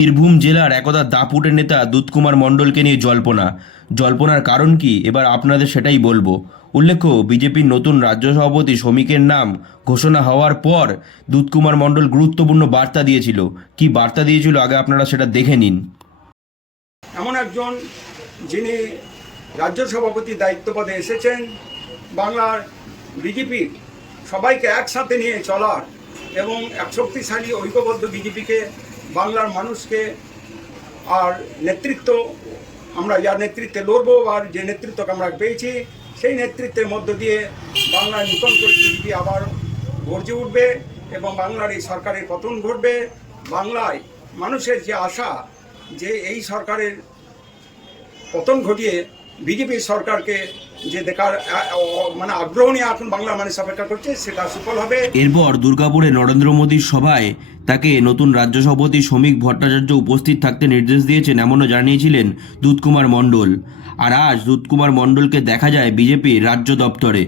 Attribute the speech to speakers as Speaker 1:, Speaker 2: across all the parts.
Speaker 1: বীরভূম জেলার একদা দাপুটের নেতা দুধকুমার মণ্ডলকে নিয়ে জল্পনা। জল্পনার কারণ কি? এবার আপনাদের সেটাই বলব। উল্লেখ্য, বিজেপির নতুন রাজ্য সভাপতি শ্রমিকের নাম ঘোষণা হওয়ার পর দুধকুমার মণ্ডল গুরুত্বপূর্ণ বার্তা দিয়েছিল। কি বার্তা দিয়েছিল আগে আপনারা সেটা দেখে নিন।
Speaker 2: এমন একজন যিনি রাজ্য সভাপতি দায়িত্ব পদে এসেছেন, বাংলার বিজেপির সবাইকে একসাথে নিয়ে চলার এবং এক শক্তিশালী, ঐক্যবদ্ধ বিজেপিকে বাংলার মানুষকে আর নেতৃত্ব, আমরা যার নেতৃত্বে লড়বো আর যে নেতৃত্বকে আমরা পেয়েছি, সেই নেতৃত্বের মধ্য দিয়ে বাংলার নূতন করে আবার গর্জে উঠবে এবং বাংলার এই সরকারের পতন ঘটবে। বাংলায় মানুষের যে আশা যে এই সরকারের পতন ঘটিয়ে বিজেপি সরকারকে যে দেখার মানে আগ্রহ নিয়ে এখন বাংলা মানুষ অপেক্ষা করছে, সেটা সুফল হবে।
Speaker 1: এরপর দুর্গাপুরে নরেন্দ্র মোদীর সভায় তাকে নতুন রাজ্য সভাপতি শ্রমিক ভট্টাচার্য উপস্থিত থাকতে নির্দেশ দিয়েছেন এমনও জানিয়েছিলেন দুধকুমার মণ্ডল। আর আজ দুধকুমার মণ্ডলকে দেখা যায় বিজেপির রাজ্য দপ্তরে।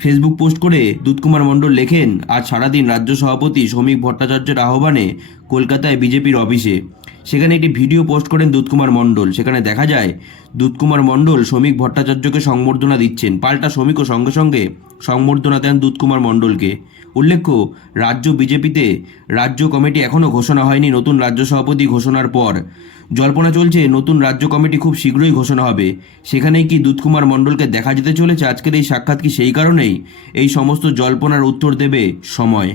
Speaker 1: ফেসবুক পোস্ট করে দুধকুমার মণ্ডল লেখেন, আজ সারাদিন রাজ্য সভাপতি শ্রমিক ভট্টাচার্যের আহ্বানে কলকাতায় বিজেপির অফিসে। সেখানে একটি ভিডিও পোস্ট করেন দুধকুমার মণ্ডল। সেখানে দেখা যায়, দুধকুমার মণ্ডল শ্রমিক ভট্টাচার্যকে সংবর্ধনা দিচ্ছেন। পাল্টা শ্রমিকও সঙ্গে সঙ্গে সংবর্ধনা দেন দুধকুমার মণ্ডলকে। উল্লেখ্য, রাজ্য বিজেপিতে রাজ্য কমিটি এখনও ঘোষণা হয়নি নতুন রাজ্য সভাপতি ঘোষণার পর। জল্পনা চলছে নতুন রাজ্য কমিটি খুব শীঘ্রই ঘোষণা হবে। সেখানেই কি দুধকুমার মণ্ডলকে দেখা যেতে চলেছে আজকের এই সাক্ষাৎ কি সেই কারণেই? এই সমস্ত জল্পনার উত্তর দেবে সময়।